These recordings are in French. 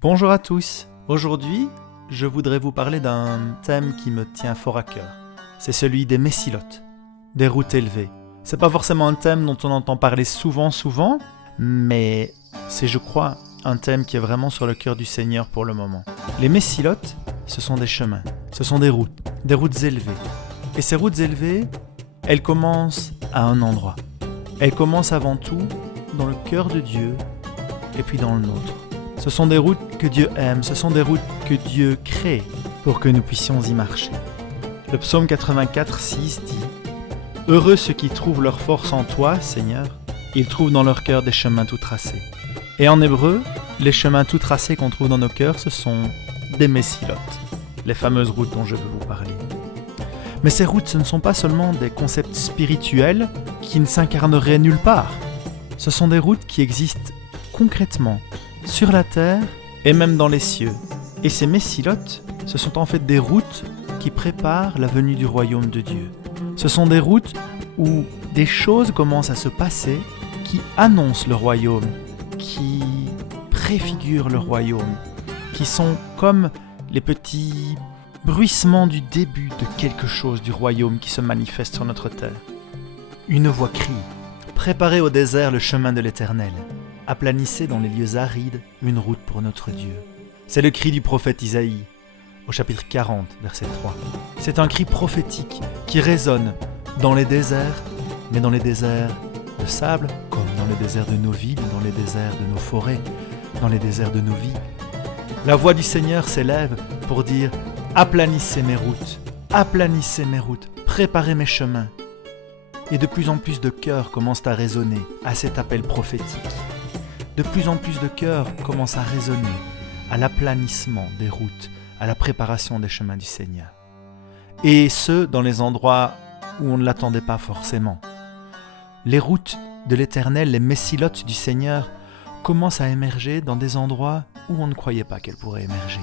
Bonjour à tous. Aujourd'hui, je voudrais vous parler d'un thème qui me tient fort à cœur. C'est celui des messilotes, des routes élevées. C'est pas forcément un thème dont on entend parler souvent, mais c'est, je crois, un thème qui est vraiment sur le cœur du Seigneur pour le moment. Les messilotes, ce sont des chemins, ce sont des routes élevées. Et ces routes élevées, elles commencent à un endroit. Elles commencent avant tout dans le cœur de Dieu et puis dans le nôtre. Ce sont des routes que Dieu aime, ce sont des routes que Dieu crée pour que nous puissions y marcher. Le psaume 84, 6 dit « Heureux ceux qui trouvent leur force en toi, Seigneur, ils trouvent dans leur cœur des chemins tout tracés. » Et en hébreu, les chemins tout tracés qu'on trouve dans nos cœurs, ce sont des messilotes, les fameuses routes dont je veux vous parler. Mais ces routes, ce ne sont pas seulement des concepts spirituels qui ne s'incarneraient nulle part. Ce sont des routes qui existent concrètement sur la terre et même dans les cieux. Et ces messilotes, ce sont en fait des routes qui préparent la venue du royaume de Dieu. Ce sont des routes où des choses commencent à se passer qui annoncent le royaume, qui préfigurent le royaume, qui sont comme les petits bruissements du début de quelque chose du royaume qui se manifeste sur notre terre. Une voix crie « Préparez au désert le chemin de l'Éternel. Aplanissez dans les lieux arides une route pour notre Dieu. » C'est le cri du prophète Isaïe, au chapitre 40, verset 3. C'est un cri prophétique qui résonne dans les déserts, mais dans les déserts de sable, comme dans les déserts de nos villes, dans les déserts de nos forêts, dans les déserts de nos vies. La voix du Seigneur s'élève pour dire « Aplanissez mes routes, préparez mes chemins. » Et de plus en plus de cœurs commencent à résonner à cet appel prophétique. De plus en plus de cœurs commencent à résonner à l'aplanissement des routes, à la préparation des chemins du Seigneur. Et ce, dans les endroits où on ne l'attendait pas forcément. Les routes de l'Éternel, les messilotes du Seigneur, commencent à émerger dans des endroits où on ne croyait pas qu'elles pourraient émerger.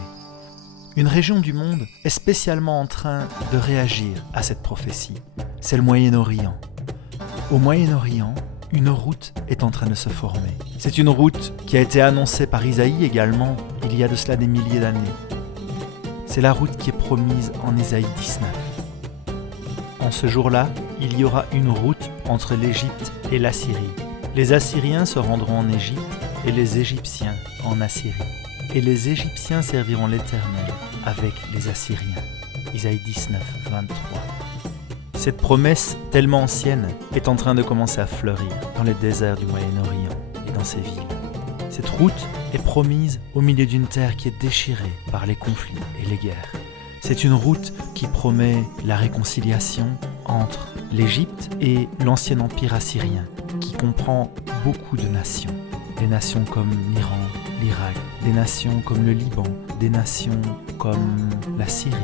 Une région du monde est spécialement en train de réagir à cette prophétie. C'est le Moyen-Orient. Au Moyen-Orient, une route est en train de se former. C'est une route qui a été annoncée par Isaïe également, il y a de cela des milliers d'années. C'est la route qui est promise en Isaïe 19. En ce jour-là, il y aura une route entre l'Égypte et l'Assyrie. Les Assyriens se rendront en Égypte et les Égyptiens en Assyrie. Et les Égyptiens serviront l'Éternel avec les Assyriens. Isaïe 19, 23. Cette promesse, tellement ancienne, est en train de commencer à fleurir dans les déserts du Moyen-Orient et dans ces villes. Cette route est promise au milieu d'une terre qui est déchirée par les conflits et les guerres. C'est une route qui promet la réconciliation entre l'Égypte et l'ancien empire assyrien, qui comprend beaucoup de nations. Des nations comme l'Iran, l'Irak, des nations comme le Liban, des nations comme la Syrie,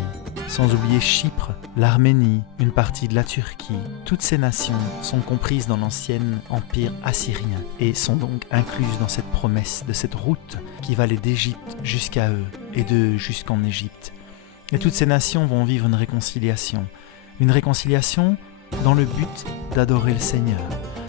sans oublier Chypre, l'Arménie, une partie de la Turquie. Toutes ces nations sont comprises dans l'ancien empire assyrien et sont donc incluses dans cette promesse de cette route qui va aller d'Égypte jusqu'à eux et jusqu'en Égypte. Et toutes ces nations vont vivre une réconciliation dans le but d'adorer le Seigneur.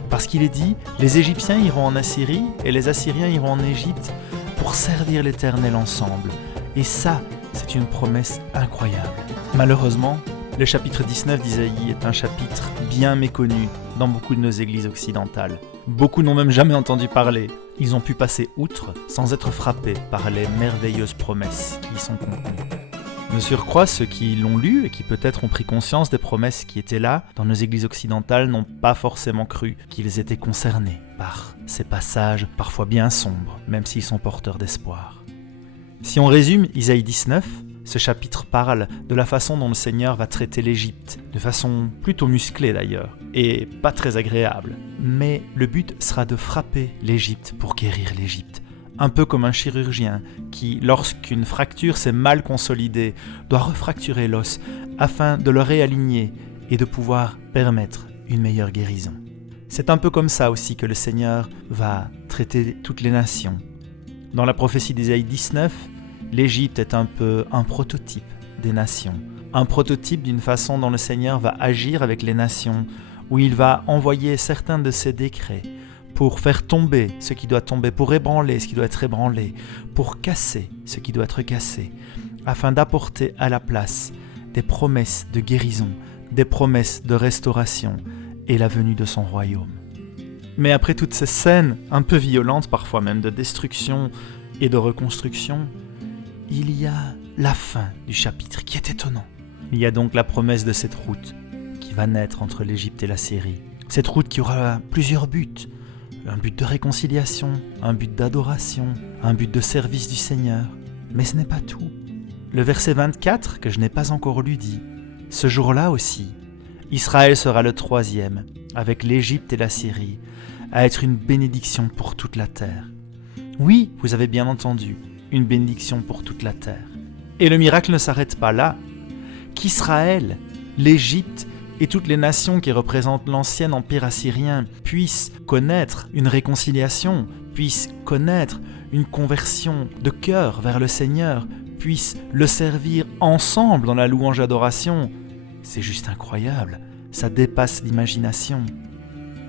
Parce qu'il est dit, les Égyptiens iront en Assyrie et les Assyriens iront en Égypte pour servir l'Éternel ensemble. Et ça, c'est une promesse incroyable. Malheureusement, le chapitre 19 d'Isaïe est un chapitre bien méconnu dans beaucoup de nos églises occidentales. Beaucoup n'ont même jamais entendu parler. Ils ont pu passer outre sans être frappés par les merveilleuses promesses qui y sont contenues. De surcroît, ceux qui l'ont lu et qui peut-être ont pris conscience des promesses qui étaient là dans nos églises occidentales n'ont pas forcément cru qu'ils étaient concernés par ces passages parfois bien sombres, même s'ils sont porteurs d'espoir. Si on résume Isaïe 19, ce chapitre parle de la façon dont le Seigneur va traiter l'Égypte, de façon plutôt musclée d'ailleurs, et pas très agréable. Mais le but sera de frapper l'Égypte pour guérir l'Égypte. Un peu comme un chirurgien qui, lorsqu'une fracture s'est mal consolidée, doit refracturer l'os afin de le réaligner et de pouvoir permettre une meilleure guérison. C'est un peu comme ça aussi que le Seigneur va traiter toutes les nations. Dans la prophétie d'Isaïe 19, l'Égypte est un peu un prototype des nations, un prototype d'une façon dont le Seigneur va agir avec les nations, où il va envoyer certains de ses décrets pour faire tomber ce qui doit tomber, pour ébranler ce qui doit être ébranlé, pour casser ce qui doit être cassé, afin d'apporter à la place des promesses de guérison, des promesses de restauration et la venue de son royaume. Mais après toutes ces scènes, un peu violentes, parfois même de destruction et de reconstruction, il y a la fin du chapitre qui est étonnant. Il y a donc la promesse de cette route qui va naître entre l'Égypte et la Syrie. Cette route qui aura plusieurs buts. Un but de réconciliation, un but d'adoration, un but de service du Seigneur. Mais ce n'est pas tout. Le verset 24, que je n'ai pas encore lu, dit « Ce jour-là aussi, Israël sera le troisième, avec l'Égypte et la Syrie, à être une bénédiction pour toute la terre. » Oui, vous avez bien entendu, une bénédiction pour toute la terre. Et le miracle ne s'arrête pas là. Qu'Israël, l'Égypte et toutes les nations qui représentent l'ancien empire assyrien puissent connaître une réconciliation, puissent connaître une conversion de cœur vers le Seigneur, puissent le servir ensemble dans la louange et adoration. C'est juste incroyable, ça dépasse l'imagination.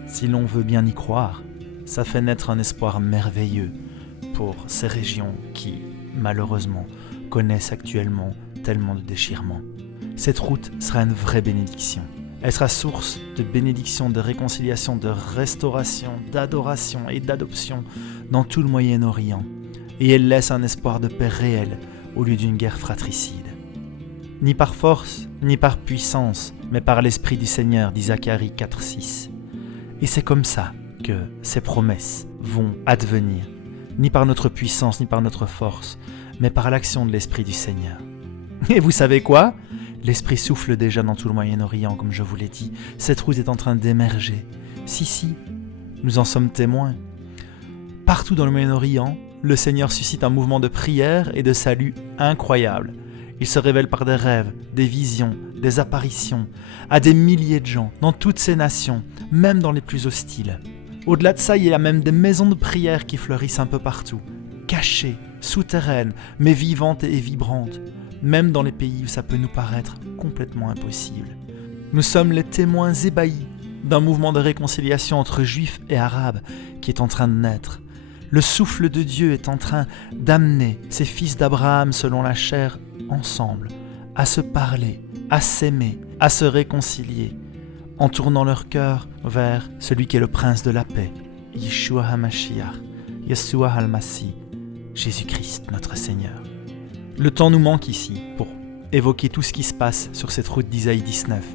Si l'on veut bien y croire, ça fait naître un espoir merveilleux pour ces régions qui, malheureusement, connaissent actuellement tellement de déchirements. Cette route sera une vraie bénédiction. Elle sera source de bénédiction, de réconciliation, de restauration, d'adoration et d'adoption dans tout le Moyen-Orient. Et elle laisse un espoir de paix réel au lieu d'une guerre fratricide. Ni par force, ni par puissance, mais par l'Esprit du Seigneur, dit Zacharie 4,6. Et c'est comme ça que ces promesses vont advenir, ni par notre puissance, ni par notre force, mais par l'action de l'Esprit du Seigneur. Et vous savez quoi ? L'Esprit souffle déjà dans tout le Moyen-Orient, comme je vous l'ai dit. Cette route est en train d'émerger. Si, nous en sommes témoins. Partout dans le Moyen-Orient, le Seigneur suscite un mouvement de prière et de salut incroyable. Il se révèle par des rêves, des visions, des apparitions, à des milliers de gens, dans toutes ces nations, même dans les plus hostiles. Au-delà de ça, il y a même des maisons de prière qui fleurissent un peu partout, cachées, souterraines, mais vivantes et vibrantes, même dans les pays où ça peut nous paraître complètement impossible. Nous sommes les témoins ébahis d'un mouvement de réconciliation entre juifs et arabes qui est en train de naître. Le souffle de Dieu est en train d'amener ces fils d'Abraham selon la chair ensemble, à se parler, à s'aimer, à se réconcilier, en tournant leur cœur vers celui qui est le prince de la paix, Yeshua HaMashiach, Yeshua HaMasih, Jésus-Christ notre Seigneur. Le temps nous manque ici pour évoquer tout ce qui se passe sur cette route d'Isaïe 19.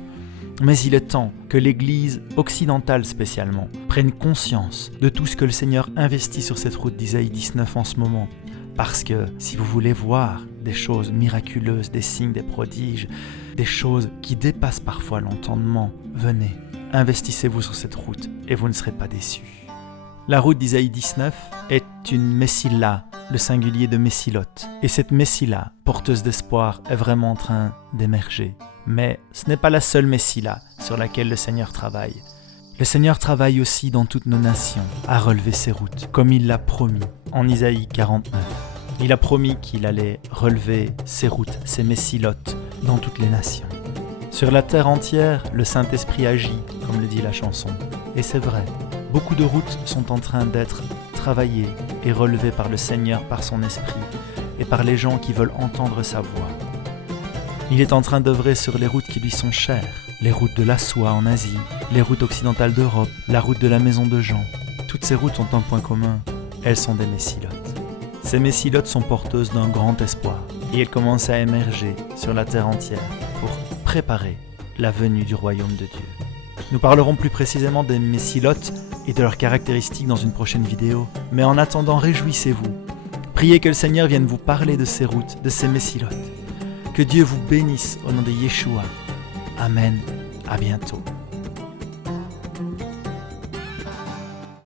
Mais il est temps que l'Église occidentale spécialement prenne conscience de tout ce que le Seigneur investit sur cette route d'Isaïe 19 en ce moment. Parce que si vous voulez voir des choses miraculeuses, des signes, des prodiges, des choses qui dépassent parfois l'entendement, venez, investissez-vous sur cette route et vous ne serez pas déçus. La route d'Isaïe 19 est une Messila, le singulier de Messiloth. Et cette Messila, porteuse d'espoir, est vraiment en train d'émerger. Mais ce n'est pas la seule Messila sur laquelle le Seigneur travaille. Le Seigneur travaille aussi dans toutes nos nations à relever ses routes, comme il l'a promis en Isaïe 49. Il a promis qu'il allait relever ses routes, ses Messiloth, dans toutes les nations. Sur la terre entière, le Saint-Esprit agit, comme le dit la chanson. Et c'est vrai. Beaucoup de routes sont en train d'être travaillées et relevées par le Seigneur, par son Esprit et par les gens qui veulent entendre sa voix. Il est en train d'œuvrer sur les routes qui lui sont chères, les routes de la soie en Asie, les routes occidentales d'Europe, la route de la maison de Jean. Toutes ces routes ont un point commun, elles sont des Messiloth. Ces Messiloth sont porteuses d'un grand espoir et elles commencent à émerger sur la terre entière pour préparer la venue du royaume de Dieu. Nous parlerons plus précisément des Messiloth et de leurs caractéristiques dans une prochaine vidéo, mais en attendant, réjouissez-vous. Priez que le Seigneur vienne vous parler de ces routes, de ces Messiloth. Que Dieu vous bénisse au nom de Yeshua. Amen. À bientôt.